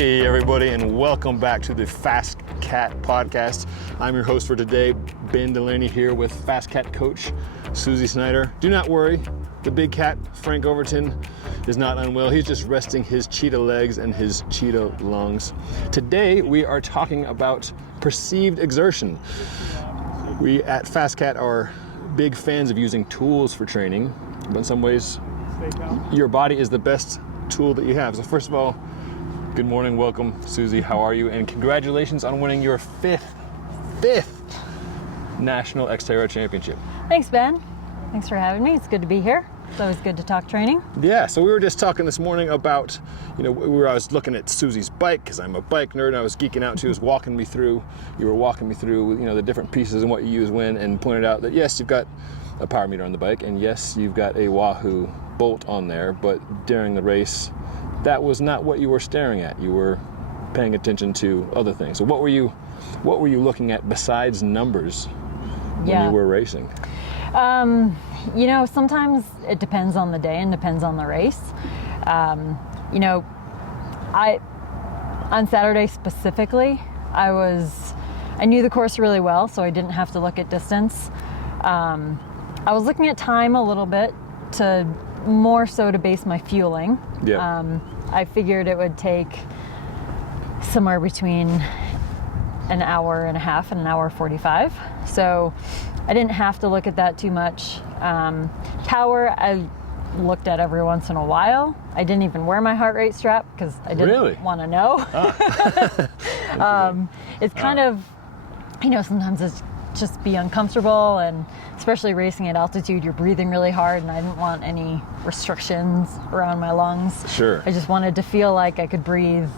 Hey everybody, and welcome back to the FasCat podcast. I'm your host for today, Ben Delaney, here with FasCat coach Suzie Snyder. Do not worry, the big cat, Frank Overton, is not unwell. He's just resting his cheetah legs and his cheetah lungs. Today we are talking about perceived exertion. We at FasCat are big fans of using tools for training, but in some ways your body is the best tool that you have. So first of all, good morning, welcome, Suzie. How are you? And congratulations on winning your fifth National Xterra Championship. Thanks, Ben. Thanks for having me. It's good to be here. It's always good to talk training. Yeah, so we were just talking this morning about, I was looking at Suzie's bike because I'm a bike nerd and I was geeking out. She was walking me through, the different pieces and what you use when, and pointed out that yes, you've got a power meter on the bike, and yes, you've got a Wahoo bolt on there, but during the race, that was not what you were staring at. You were paying attention to other things. So what were you looking at besides numbers when you were racing? Sometimes it depends on the day and depends on the race. On Saturday specifically, I knew the course really well, so I didn't have to look at distance. I was looking at time a little bit more so to base my fueling. Yeah. I figured it would take somewhere between an hour and a half and an hour 45. So I didn't have to look at that too much. Power, I looked at every once in a while. I didn't even wear my heart rate strap because I didn't want to know. It's kind of, sometimes it's just be uncomfortable, and especially racing at altitude, you're breathing really hard, and I didn't want any restrictions around my lungs. Sure. I just wanted to feel like I could breathe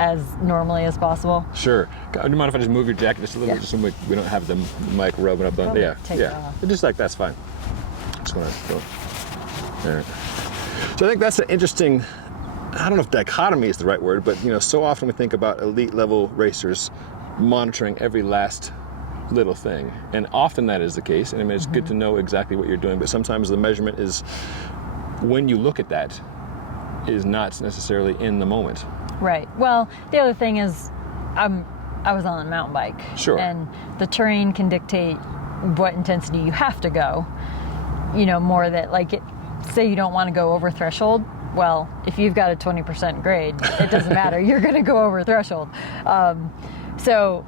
as normally as possible. Sure. Do you mind if I just move your jacket just a little bit, just so we don't have the mic rubbing up on? Yeah. Just like that's fine. Just want to go there. So I think that's an interesting, I don't know if dichotomy is the right word, but so often we think about elite level racers monitoring every last little thing, and often that is the case, and it's good to know exactly what you're doing, but sometimes the measurement is, when you look at that, is not necessarily in the moment. Right. Well, the other thing is I was on a mountain bike. Sure. And the terrain can dictate what intensity you have to go, more that say you don't want to go over threshold. Well, if you've got a 20% grade, it doesn't matter. You're going to go over threshold. So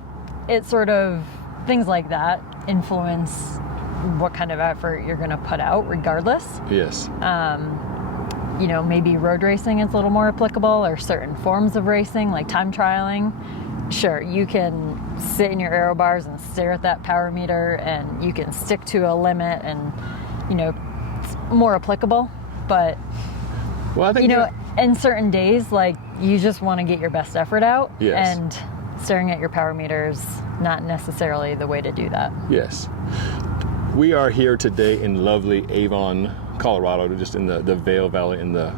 it's sort of things like that influence what kind of effort you're going to put out regardless. Yes. Maybe road racing is a little more applicable, or certain forms of racing like time trialing. Sure, you can sit in your aero bars and stare at that power meter, and you can stick to a limit, and it's more applicable. But well, I think in certain days, you just want to get your best effort out. Yes. And staring at your power meter is not necessarily the way to do that. Yes. We are here today in lovely Avon, Colorado, just in the Vail Valley in the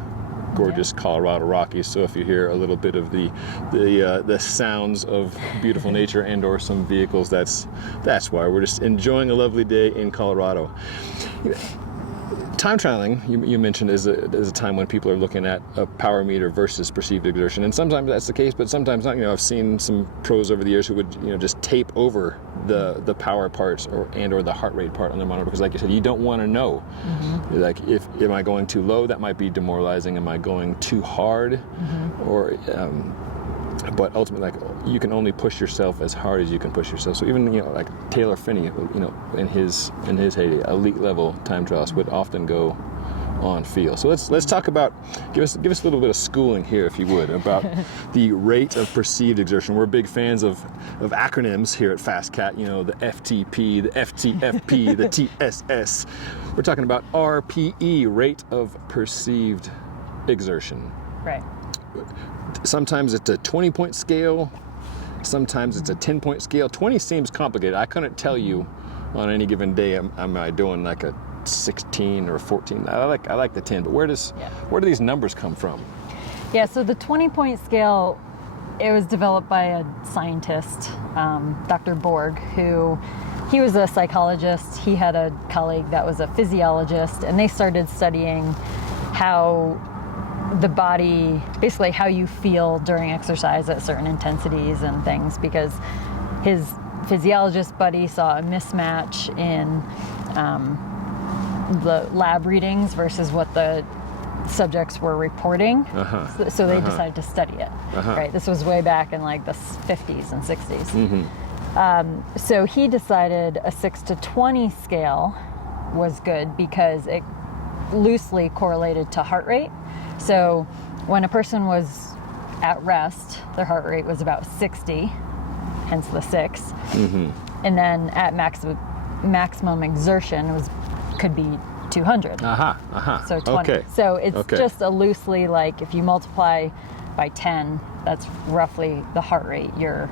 gorgeous Colorado Rockies. So if you hear a little bit of the sounds of beautiful nature and or some vehicles, that's why. We're just enjoying a lovely day in Colorado. Time trialing, you mentioned, is a time when people are looking at a power meter versus perceived exertion, and sometimes that's the case, but sometimes not. I've seen some pros over the years who would just tape over the power parts or the heart rate part on their monitor, because like you said, you don't want to know. Mm-hmm. Like, am I going too low? That might be demoralizing. Am I going too hard? Mm-hmm. Or but ultimately, you can only push yourself as hard as you can push yourself. So even like Taylor Phinney, in his heyday, elite level time trials would often go on feel. So let's talk about, give us a little bit of schooling here, if you would, about the rate of perceived exertion. We're big fans of acronyms here at FasCat. The FTP, the FTFP, the TSS. We're talking about RPE, rate of perceived exertion. Right. Sometimes it's a 20-point scale, sometimes it's a 10-point scale. 20 seems complicated. I couldn't tell you on any given day, am I doing like a 16 or 14? I like the 10, but where do these numbers come from? Yeah, so the 20-point scale, it was developed by a scientist, Dr. Borg, he was a psychologist. He had a colleague that was a physiologist, and they started studying how the body, basically how you feel during exercise at certain intensities and things, because his physiologist buddy saw a mismatch in the lab readings versus what the subjects were reporting. So they decided to study it. Right, this was way back in like the 50s and 60s. So he decided a 6 to 20 scale was good because it loosely correlated to heart rate. So when a person was at rest, their heart rate was about 60, hence the 6. And then at maximum exertion could be 200. So 20. Okay. So it's just a loosely, like, if you multiply by 10, that's roughly the heart rate you're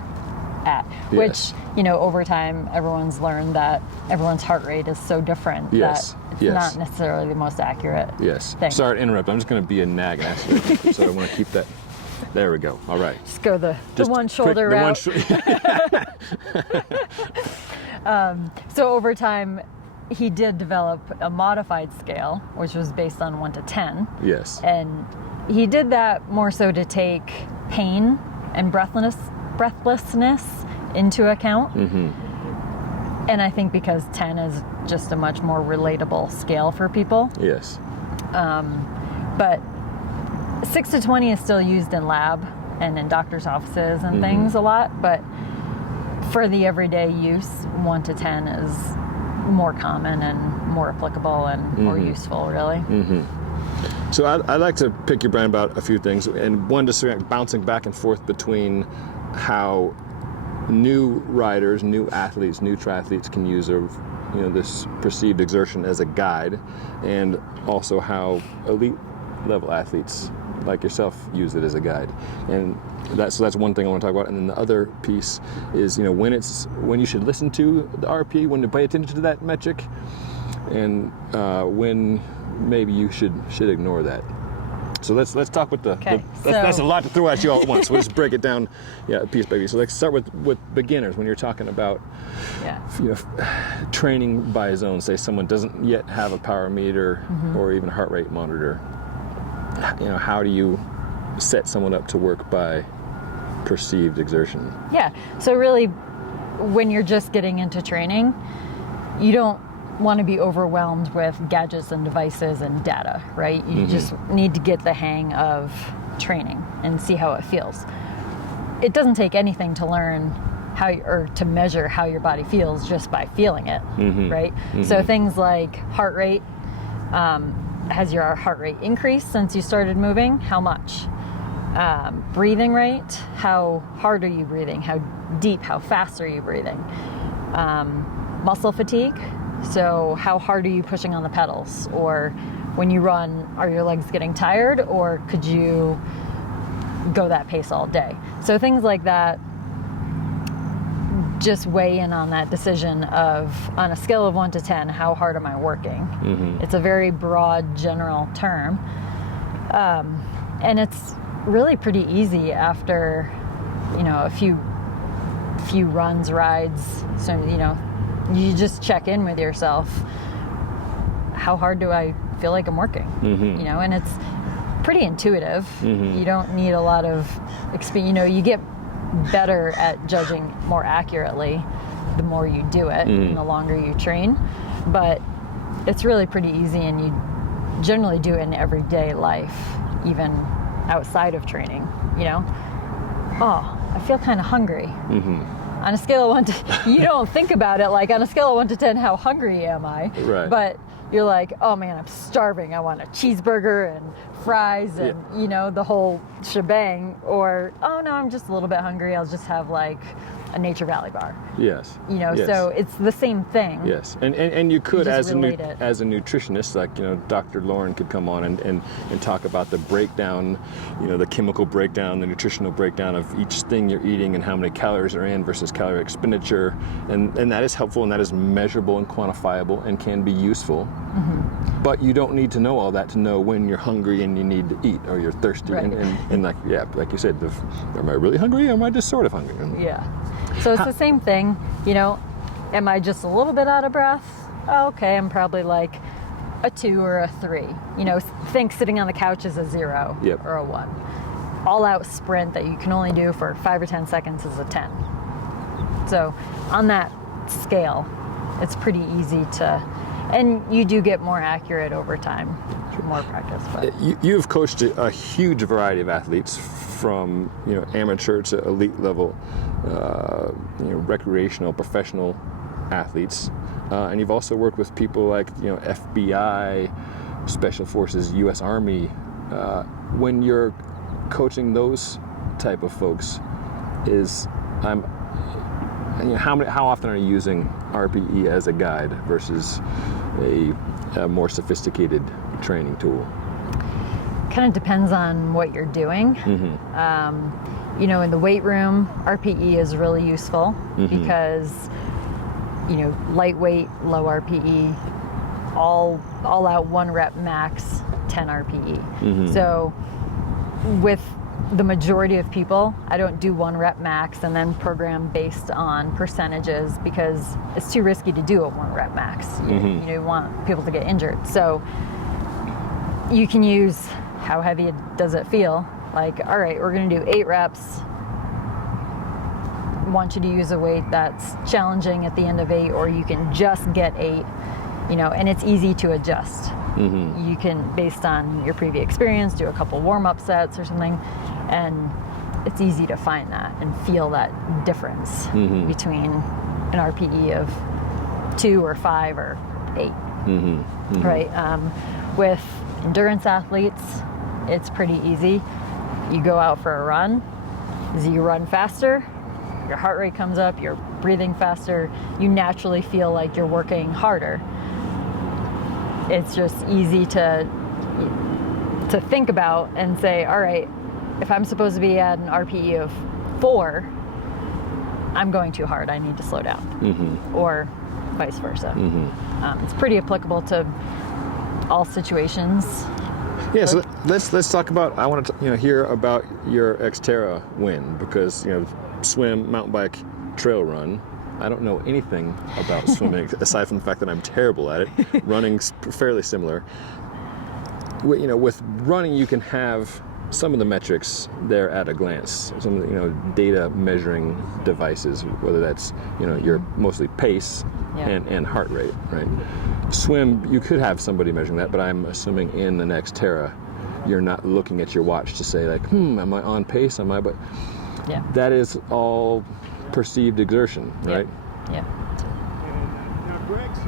at. Yes. Which, over time, everyone's learned that everyone's heart rate is so different that it's not necessarily the most accurate thing. Sorry to interrupt. I'm just going to be a nag and ask you. So I want to keep that. There we go. All right. Just go the one shoulder route. So over time, he did develop a modified scale, which was based on 1 to 10. Yes. And he did that more so to take pain and breathlessness into account. And I think because 10 is just a much more relatable scale for people. Yes. But 6 to 20 is still used in lab and in doctors' offices and things a lot. But for the everyday use, 1 to 10 is more common and more applicable and more useful, really. So I'd like to pick your brain about a few things, and one, just sort of bouncing back and forth between how new riders, new athletes, new triathletes can use this perceived exertion as a guide, and also how elite level athletes like yourself use it as a guide. And that's one thing I want to talk about. And then the other piece is when you should listen to the RPE, when to pay attention to that metric, and when maybe you should ignore that. So let's talk with that's a lot to throw at you all at once. So let's break it down, piece by piece. So let's start with beginners. When you're talking about training by zone, say someone doesn't yet have a power meter or even heart rate monitor. How do you set someone up to work by perceived exertion? Yeah. So really, when you're just getting into training, you don't want to be overwhelmed with gadgets and devices and data, right? You just need to get the hang of training and see how it feels. It doesn't take anything to learn or to measure how your body feels just by feeling it, right? So things like heart rate. Has your heart rate increased since you started moving? How much? Breathing rate, how hard are you breathing? How deep, how fast are you breathing? Muscle fatigue, so how hard are you pushing on the pedals? Or when you run, are your legs getting tired, or could you go that pace all day? So things like that just weigh in on that decision of, on a scale of 1 to 10, how hard am I working? It's a very broad, general term. And it's really pretty easy after, a few runs, rides. So, you just check in with yourself. How hard do I feel like I'm working? And it's pretty intuitive. You don't need a lot of experience. You get better at judging more accurately the more you do it and the longer you train, but it's really pretty easy, and you generally do it in everyday life, even outside of training. I feel kind of hungry. On a scale of 1 to, you don't think about it like on a scale of 1 to 10, how hungry am I? Right. But you're like, oh man, I'm starving. I want a cheeseburger and fries and, the whole shebang. Or, oh no, I'm just a little bit hungry. I'll just have like a Nature Valley bar. Yes. Yes. So it's the same thing. Yes. And you could, as a nutritionist, like, Dr. Lauren could come on and talk about the breakdown, the chemical breakdown, the nutritional breakdown of each thing you're eating and how many calories are in versus calorie expenditure. And that is helpful, and that is measurable and quantifiable and can be useful. But you don't need to know all that to know when you're hungry and you need to eat, or you're thirsty. Right. And like you said, am I really hungry, or am I just sort of hungry? Yeah. So it's the same thing, am I just a little bit out of breath? Oh, okay, I'm probably like a 2 or a 3. You know, think sitting on the couch is a 0 Yep. or a 1. All out sprint that you can only do for 5 or 10 seconds is a 10. So on that scale, it's pretty easy to, and you do get more accurate over time, more practice. But You've coached a huge variety of athletes, from amateur to elite level, recreational, professional athletes, and you've also worked with people like FBI, Special Forces, U.S. Army. When you're coaching those type of folks, how often are you using RPE as a guide versus a more sophisticated training tool? kind of depends on what you're doing. In the weight room, RPE is really useful because, lightweight, low RPE, all out 1 rep max, 10 RPE. So with the majority of people, I don't do 1 rep max and then program based on percentages because it's too risky to do a 1 rep max. You want people to get injured. So you can use how heavy does it feel? Like, all right, we're going to do 8 reps. Want you to use a weight that's challenging at the end of 8, or you can just get 8, and it's easy to adjust. You can, based on your previous experience, do a couple warm-up sets or something, and it's easy to find that and feel that difference between an RPE of 2 or 5 or 8. Right? With endurance athletes, it's pretty easy. You go out for a run. As you run faster, your heart rate comes up, you're breathing faster, you naturally feel like you're working harder. It's just easy to think about and say, all right, if I'm supposed to be at an RPE of 4, I'm going too hard, I need to slow down. Or vice versa. It's pretty applicable to all situations. Yeah, so let's talk about. I want to hear about your Xterra win, because swim, mountain bike, trail run. I don't know anything about swimming aside from the fact that I'm terrible at it. Running's fairly similar. With running, you can have some of the metrics there at a glance. Some of the data measuring devices, whether that's your mostly pace and heart rate, right? Swim, you could have somebody measuring that, but I'm assuming in the Xterra, you're not looking at your watch to say like, am I on pace? Am I? But that is all perceived exertion, right? Yeah.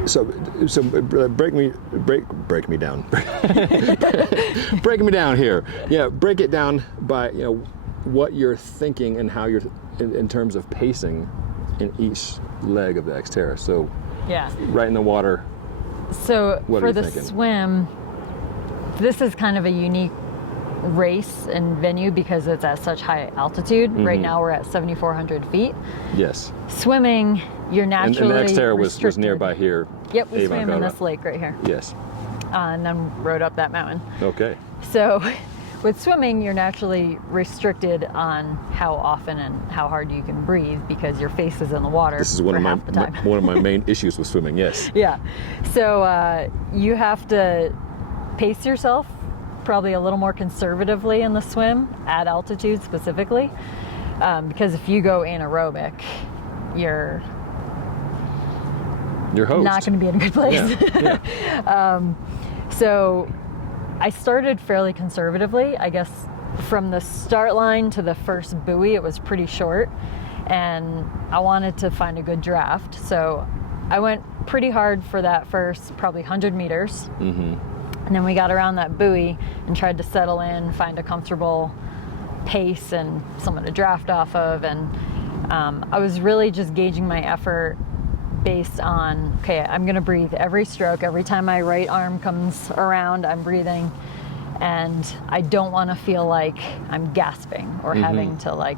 So break me down. Break me down here. Yeah, break it down by what you're thinking and how you're in terms of pacing in each leg of the Xterra. So right in the water. So what for the swim, this is kind of a unique race and venue because it's at such high altitude. Right now we're at 7,400 feet. Yes. Swimming, you're naturally and the Xterra was restricted. nearby here. Yep, we Avon, swam in Colorado. this lake right here. Yes. And then rode up that mountain. Okay. So with swimming, you're naturally restricted on how often and how hard you can breathe because your face is in the water. This is one of my main issues with swimming. Yes. Yeah. So you have to pace yourself probably a little more conservatively in the swim at altitude specifically, because if you go anaerobic, you're host. Not going to be in a good place. Yeah. So I started fairly conservatively. I guess from the start line to the first buoy, it was pretty short, and I wanted to find a good draft. So I went pretty hard for that first probably 100 meters. And then we got around that buoy and tried to settle in, find a comfortable pace and someone to draft off of. And I was really just gauging my effort based on, okay, I'm going to breathe every stroke. Every time my right arm comes around, I'm breathing. And I don't want to feel like I'm gasping or having to I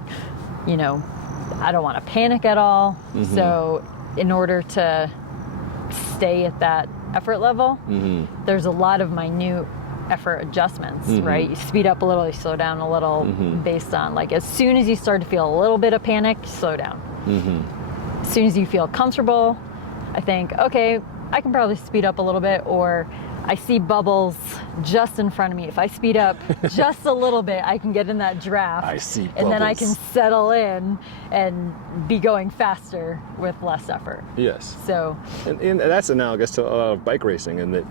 don't want to panic at all. So in order to stay at that effort level, there's a lot of minute effort adjustments, right? You speed up a little, you slow down a little based on as soon as you start to feel a little bit of panic, slow down. As soon as you feel comfortable, I think, okay, I can probably speed up a little bit, or I see bubbles just in front of me. If I speed up just a little bit, I can get in that draft. I see bubbles. And then I can settle in and be going faster with less effort. Yes. So. And that's analogous to bike racing in that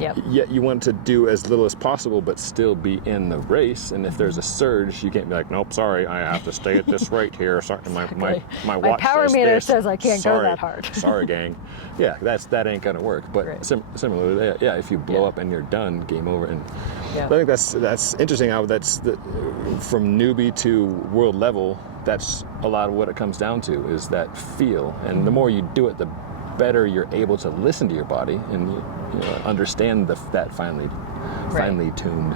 Yep. yet you want to do as little as possible but still be in the race, and if there's a surge you can't be like, nope, sorry, I have to stay at this rate here. Sorry, my watch power says meter this. says I can't Sorry. go that hard. Sorry, gang. Yeah, that ain't gonna work. But Right. Similarly, yeah, if you blow up and you're done, game over. And Yeah. I think that's interesting how from newbie to world level, that's a lot of what it comes down to, is that feel. And the more you do it, the better you're able to listen to your body and understand that finely tuned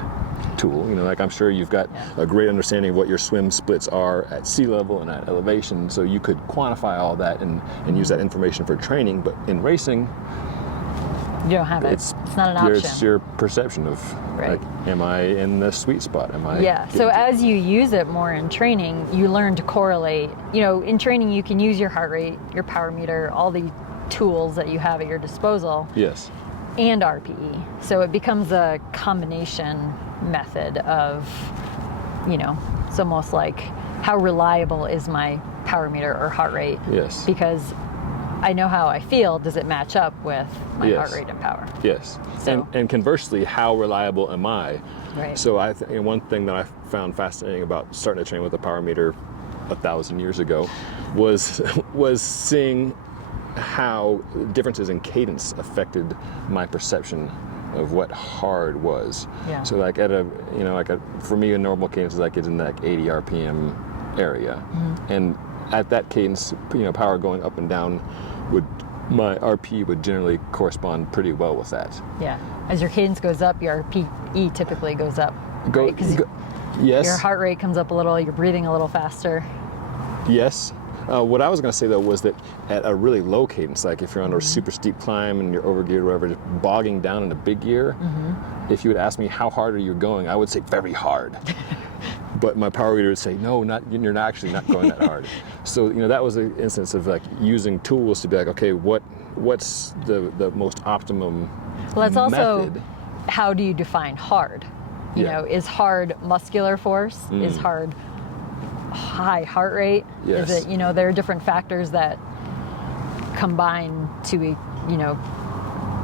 tool. Like I'm sure you've got a great understanding of what your swim splits are at sea level and at elevation, so you could quantify all that and use that information for training. But in racing, You don't have it. It's not an option. It's your perception of, Right. like, am I in the sweet spot? Am I? Yeah. So as you use it more in training, you learn to correlate. In training, you can use your heart rate, your power meter, all the tools that you have at your disposal. Yes. And RPE. So it becomes a combination method of, it's almost like, how reliable is my power meter or heart rate? Yes. Because I know how I feel. Does it match up with my Yes. heart rate and power? Yes. So- And conversely, how reliable am I? Right. So one thing that I found fascinating about starting to train with a power meter 1,000 years ago was seeing how differences in cadence affected my perception of what hard was. Yeah. So like for me, a normal cadence is like it's in that 80 RPM area. Mm-hmm. And at that cadence, power going up and down my RPE would generally correspond pretty well with that. Yeah. As your cadence goes up, your RPE typically goes up. Right? 'Cause yes. your heart rate comes up a little, you're breathing a little faster. Yes. What I was going to say, though, was that at a really low cadence, like if you're on a super steep climb and you're overgeared or whatever, just bogging down in a big gear, if you would ask me how hard are you going, I would say very hard. But my power reader would say, no, you're actually not going that hard. So, that was an instance of like using tools to be like, okay, what's the most optimum Well, that's also method? how do you define hard? Is hard muscular force? Is hard high heart rate? Yes. Is it, there are different factors that combine to,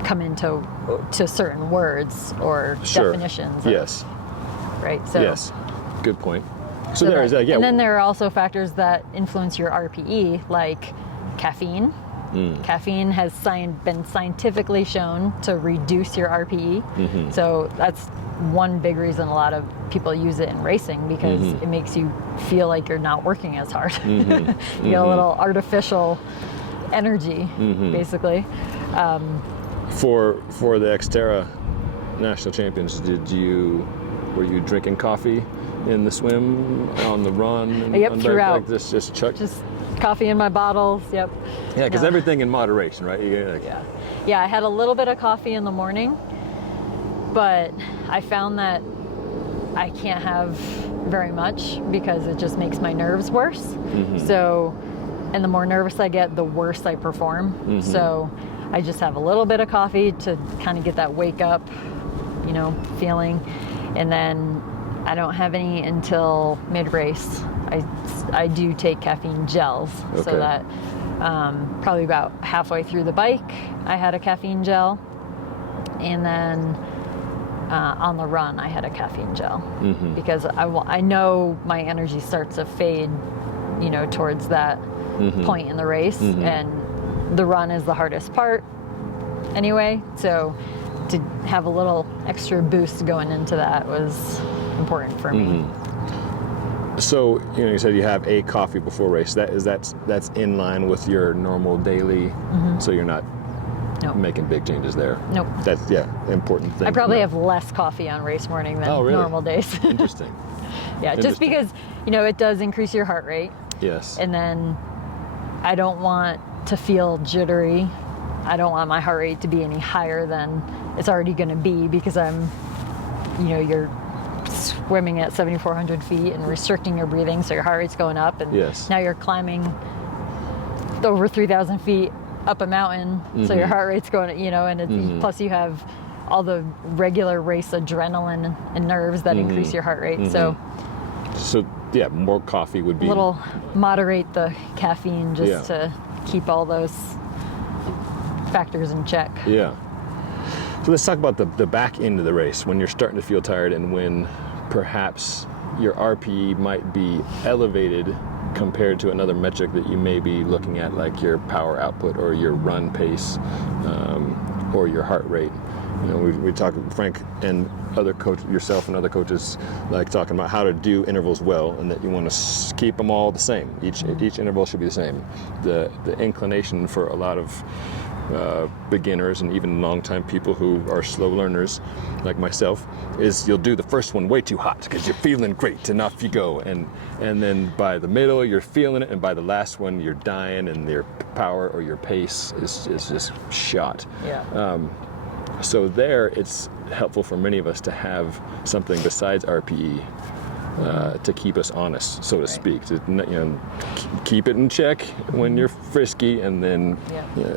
come into certain words or Sure. definitions. Yes. Right. So. Yes. Good point. So there is that. Yeah. And then there are also factors that influence your RPE, like caffeine. Caffeine has been scientifically shown to reduce your RPE. So that's one big reason a lot of people use it in racing, because it makes you feel like you're not working as hard. You get a little artificial energy, basically. For the Xterra national champions, were you drinking coffee in the swim, on the run? Yep, throughout. Like this, just chuck. Just coffee in my bottles. Yep. Yeah, because No. everything in moderation, right? Yeah, I had a little bit of coffee in the morning, but I found that I can't have very much because it just makes my nerves worse. So, and the more nervous I get, the worse I perform. So I just have a little bit of coffee to kind of get that wake up, feeling. And then I don't have any until mid-race. I do take caffeine gels, Okay. so that probably about halfway through the bike, I had a caffeine gel. And then on the run, I had a caffeine gel because I know my energy starts to fade, towards that point in the race, and the run is the hardest part anyway. So to have a little extra boost going into that was important for me. So you said you have a coffee before race. That's in line with your normal daily. So you're not Nope. making big changes there. Nope. That's important thing. I probably to have less coffee on race morning than Oh, really? normal days. know. Interesting. Yeah, just Interesting. because it does increase your heart rate, Yes. and then I don't want to feel jittery. I don't want my heart rate to be any higher than it's already going to be, because I'm, you're swimming at 7,400 feet and restricting your breathing, so your heart rate's going up, and Yes. now you're climbing over 3,000 feet up a mountain, so your heart rate's going, and it's, plus you have all the regular race adrenaline and nerves that increase your heart rate. So yeah, more coffee would be a little moderate the caffeine just to keep all those factors in check. Yeah. So let's talk about the back end of the race, when you're starting to feel tired and when perhaps your RPE might be elevated compared to another metric that you may be looking at, like your power output or your run pace, or your heart rate. You know, we talk, Frank and other yourself and other coaches like talking about how to do intervals well, and that you want to keep them all the same. Each interval should be the same. The inclination for a lot of beginners and even long-time people who are slow learners like myself is you'll do the first one way too hot because you're feeling great and off you go, and then by the middle you're feeling it, and by the last one you're dying and your power or your pace is just shot. So there it's helpful for many of us to have something besides RPE to keep us honest, so to speak, to keep it in check when you're frisky, and then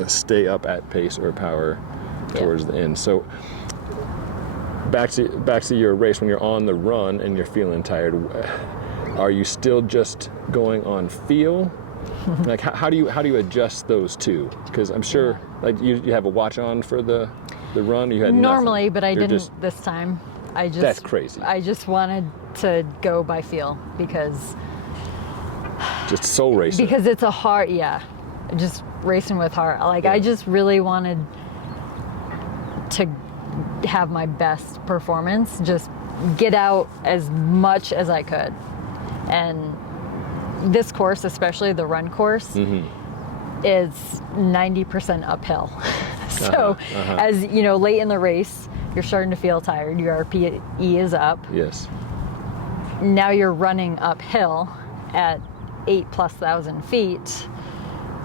stay up at pace or power towards the end. So back to your race, when you're on the run and you're feeling tired, are you still just going on feel? Like how do you adjust those two? Because I'm sure like you have a watch on for the run. You had normally nothing. But I didn't this time. That's crazy. I just wanted to go by feel, because just soul racing. Because it's a heart, just racing with heart. Like I just really wanted to have my best performance, just get out as much as I could. And this course, especially the run course, is 90% uphill. So as you know, late in the race, you're starting to feel tired, your RPE is up. Yes. Now you're running uphill at 8,000+ feet.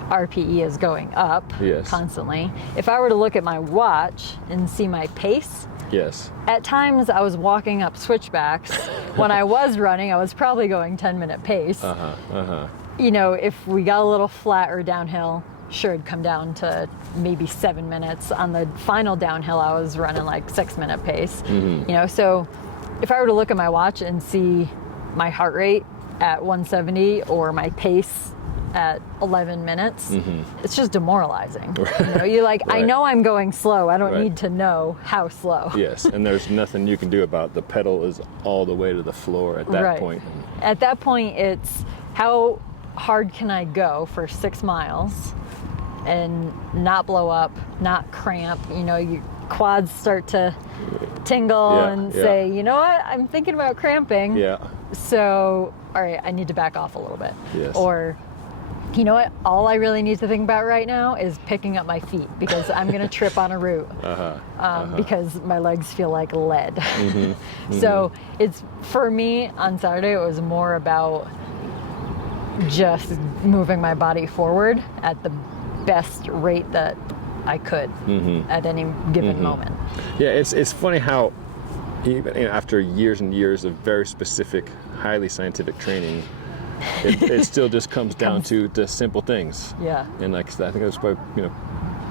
RPE is going up constantly. If I were to look at my watch and see my pace, at times I was walking up switchbacks. When I was running, I was probably going 10-minute pace. You know, if we got a little flat or downhill, sure, it'd come down to maybe 7 minutes. On the final downhill, I was running like 6-minute pace. You know, so if I were to look at my watch and see my heart rate at 170 or my pace at 11 minutes, it's just demoralizing. You know, you're like, I know I'm going slow. I don't need to know how slow. Yes, and there's nothing you can do about the pedal is all the way to the floor at that point. At that point, it's how hard can I go for 6 miles and not blow up, not cramp. You know, your quads start to tingle and say, you know what, I'm thinking about cramping. So, all right, I need to back off a little bit. Or, you know what, all I really need to think about right now is picking up my feet, because I'm going to trip on a route because my legs feel like lead. So it's, for me on Saturday, it was more about just moving my body forward at the best rate that I could at any given moment. Yeah, it's funny how even after years and years of very specific, highly scientific training, it still just comes down to simple things. And like I think it was by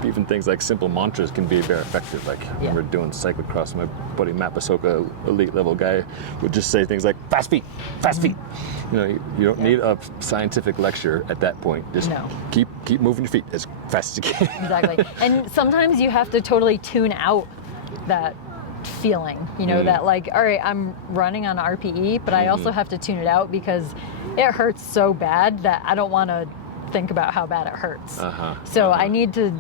even things like simple mantras can be very effective. Like I remember doing cyclocross, my buddy Matt Basoka, elite level guy, would just say things like fast feet, fast feet. You know, you don't need a scientific lecture at that point. Just keep moving your feet as fast as you can. Exactly. And sometimes you have to totally tune out that feeling, you know, that like, all right, I'm running on RPE, but I also have to tune it out because it hurts so bad that I don't want to think about how bad it hurts. So I need to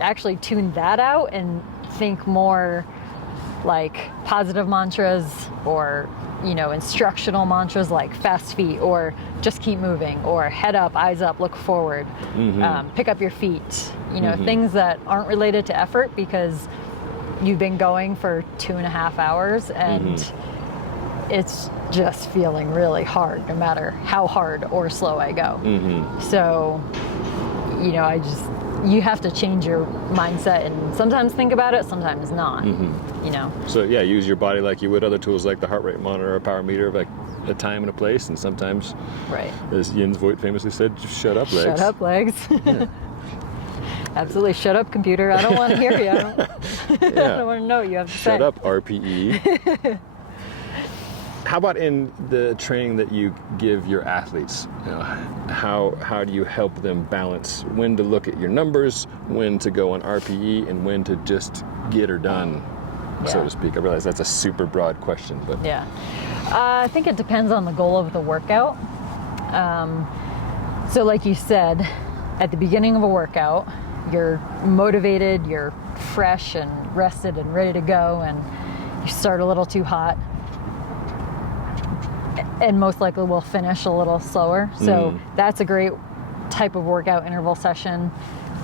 actually tune that out and think more like positive mantras, or instructional mantras like fast feet, or just keep moving, or head up, eyes up, look forward, pick up your feet, things that aren't related to effort, because you've been going for 2.5 hours and it's just feeling really hard no matter how hard or slow I go. So, you have to change your mindset and sometimes think about it, sometimes not, So yeah, use your body like you would other tools like the heart rate monitor or power meter, like a time and a place, and sometimes, as Jens Voigt famously said, just shut up, legs. Shut up, legs. Absolutely. Shut up, computer. I don't want to hear you. I don't want to know what you have to say. Shut up, RPE. How about in the training that you give your athletes? You know, how do you help them balance when to look at your numbers, when to go on RPE, and when to just get her done, so to speak? I realize that's a super broad question, but yeah, I think it depends on the goal of the workout. So like you said, at the beginning of a workout, you're motivated, you're fresh and rested and ready to go, and you start a little too hot, and most likely will finish a little slower. So that's a great type of workout interval session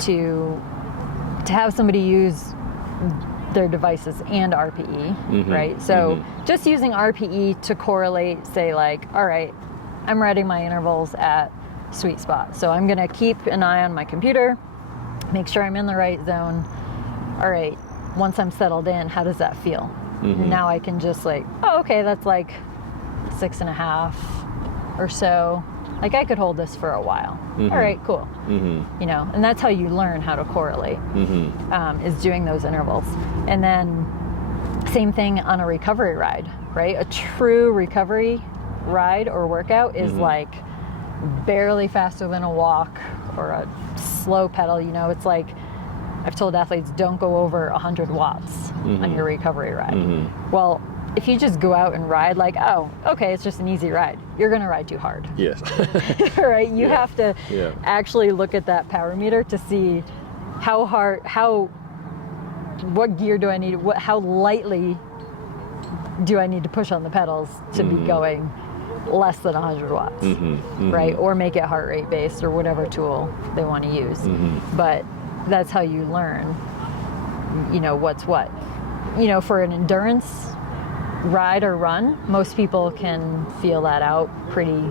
to have somebody use their devices and RPE, right? So just using RPE to correlate, say like, all right, I'm writing my intervals at sweet spot. So I'm gonna keep an eye on my computer, make sure I'm in the right zone. All right, once I'm settled in, how does that feel? Now I can just like, oh, okay, that's like 6.5 or so. Like I could hold this for a while. All right, cool. You know, and that's how you learn how to correlate, is doing those intervals. And then same thing on a recovery ride, right? A true recovery ride or workout is like barely faster than a walk or a slow pedal. You know, it's like I've told athletes, don't go over 100 watts on your recovery ride. Well, if you just go out and ride like, oh, okay, it's just an easy ride, you're going to ride too hard. Yes. Right? You have to actually look at that power meter to see how hard, what gear do I need, how lightly do I need to push on the pedals to be going less than 100 watts, right? Or make it heart rate based or whatever tool they want to use. But that's how you learn, you know, what's what. You know, for an endurance ride or run, most people can feel that out pretty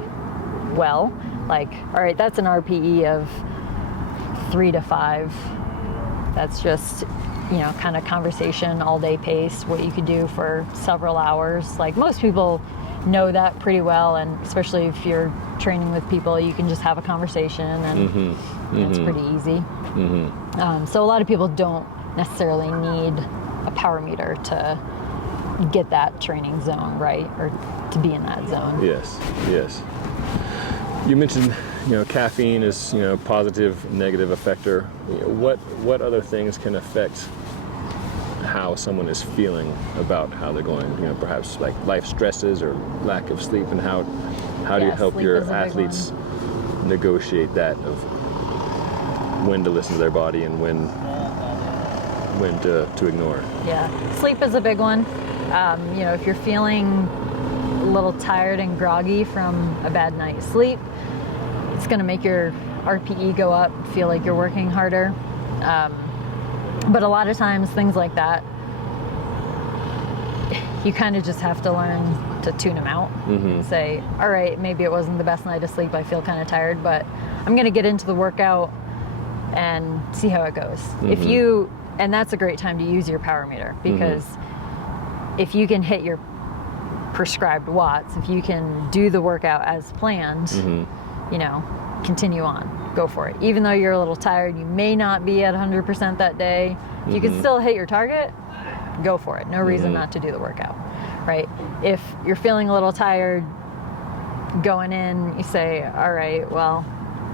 well. Like, all right, that's an RPE of 3 to 5. That's just, you know, kind of conversation, all day pace, what you could do for several hours. Like most people know that pretty well, and especially if you're training with people, you can just have a conversation and it's pretty easy. So a lot of people don't necessarily need a power meter to get that training zone right, or to be in that zone. Yes, yes. You mentioned, you know, caffeine is, you know, positive, negative effector. You know, what other things can affect how someone is feeling about how they're going? You know, perhaps like life stresses or lack of sleep, and how do you help your athletes negotiate that of when to listen to their body and when to ignore? Yeah, sleep is a big one. You know, if you're feeling a little tired and groggy from a bad night's sleep, it's going to make your RPE go up, feel like you're working harder. But a lot of times, things like that, you kind of just have to learn to tune them out and say, all right, maybe it wasn't the best night of sleep, I feel kind of tired, but I'm going to get into the workout and see how it goes. And that's a great time to use your power meter, because if you can hit your prescribed watts, if you can do the workout as planned, you know, continue on, go for it. Even though you're a little tired, you may not be at 100% that day, you can still hit your target, go for it. No reason not to do the workout, right? If you're feeling a little tired going in, you say, all right, well,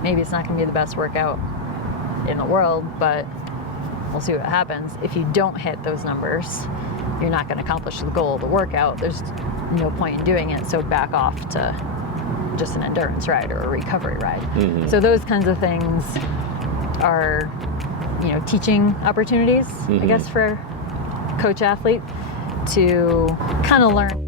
maybe it's not going to be the best workout in the world, but we'll see what happens. If you don't hit those numbers, you're not going to accomplish the goal of the workout. There's no point in doing it, so back off to just an endurance ride or a recovery ride. So those kinds of things are, you know, teaching opportunities, I guess, for coach athlete to kind of learn